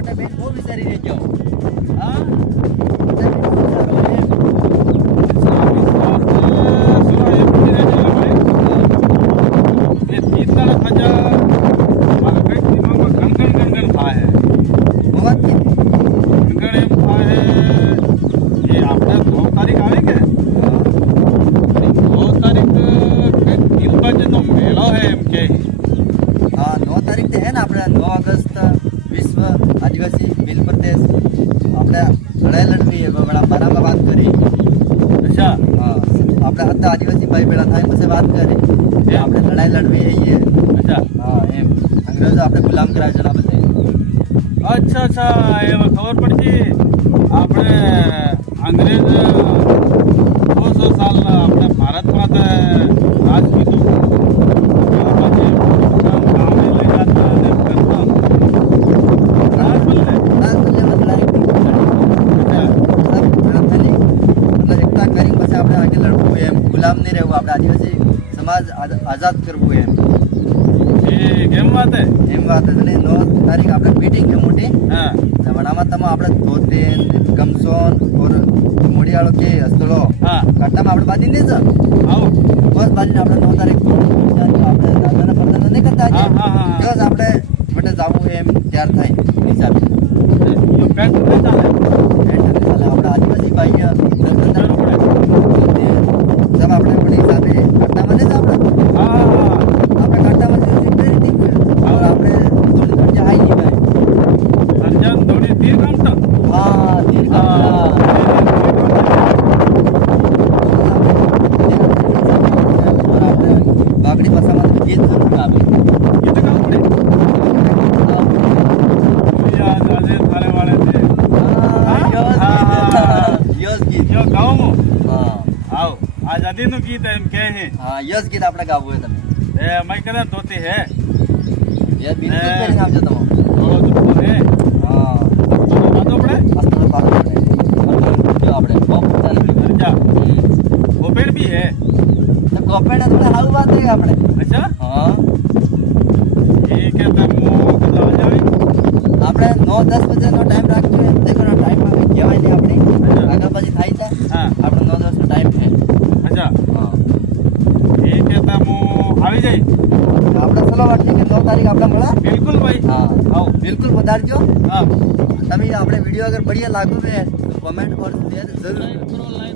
માટે બેન બહુ વિચારી રહેજો હા आदिवासी भील प्रदेश આપણે લડાઈ લડવી બડા બારામાં વાત કરી अच्छा હા આપણે હતા આદિવાસી ભાઈ ભેળા થાય પછી વાત કરી આપણે લડાઈ લડવી હઈએ अच्छा હા એમ અંગ્રેજો આપણે ગુલામ કરાવી જણા બધે अच्छा अच्छा ये खबर पड़ी આપણે અંગ્રેજ 200 સાલ આપણે ભારતમાં રાજ કીધું ગુલામ નહીં રહેવું આપણે આદિવાસી સમાજ આઝાદ કરવું એમ કેમ વાત હે એમ વાત છે ને 9 તારીખ આપણે મીટિંગ છે મોટી હા વડામાં તમે આપણે ધોતે ગમસોન ઓર મોડિયાળો કે હસ્તળો હા કાટામાં આપણે બાંધી દે છે આવો બસ બાંધીને આપણે 9 તારીખ આપણે દાદાના પડદાના નહીં કરતા હા હા હા બસ આપણે માટે જાવું એમ તૈયાર થાય હિસાબે જો પેન્ટ નહીં ચાલે ચાલે આપણે આદિવાસી ભાઈ सब આપણે પણ હિસાબે કાટામાં નહીં આપણે હા આપણે કાટામાં જે પહેરી દીધું और આપણે થોડી થોડી જાય નહીં ભાઈ સર્જન થોડી ધીર કામતા હા ધીર કામતા આપણે બાગડી ભાષામાં ગીત કરવું આવે ગીત ગાવું પડે યાદ આજે થારે વાળે છે યસ ગીત યો ગાઉં હા આવો आजादी નું ગીત એમ કહે હે હા યસ ગીત આપણે ગાવું હોય તમે એ મેં કદા ધોતી હે યસ બિલકુલ પહેરી નાખજો તમે થોડો દુખતો હે હા બાતો પડે અસ્તર પાડો જો આપણે બહુ ચાલી અરજા ગોપેડ भी है તો ગોપેડ તો હાલ વાત છે આપણે अच्छा હા ठीक है तब कदा आ जावे આપણે 9-10 બજેનો ટાઈમ રાખજો દેખો ના ટાઈમ માં કહેવાય નહીં આપણે આગળ પછી થાય છે હા આપણે 9-10 નો ટાઈમ છે अच्छा હા ठीक है तब આવી જાય આપણે ચલો વાટલી કે 9 તારીખ આપણે મળા બિલકુલ ભાઈ હા આવો બિલકુલ પધારજો હા તમે આપણે વિડિયો અગર बढ़िया लागू है तो कमेंट और शेयर जरूर લાઈક કરો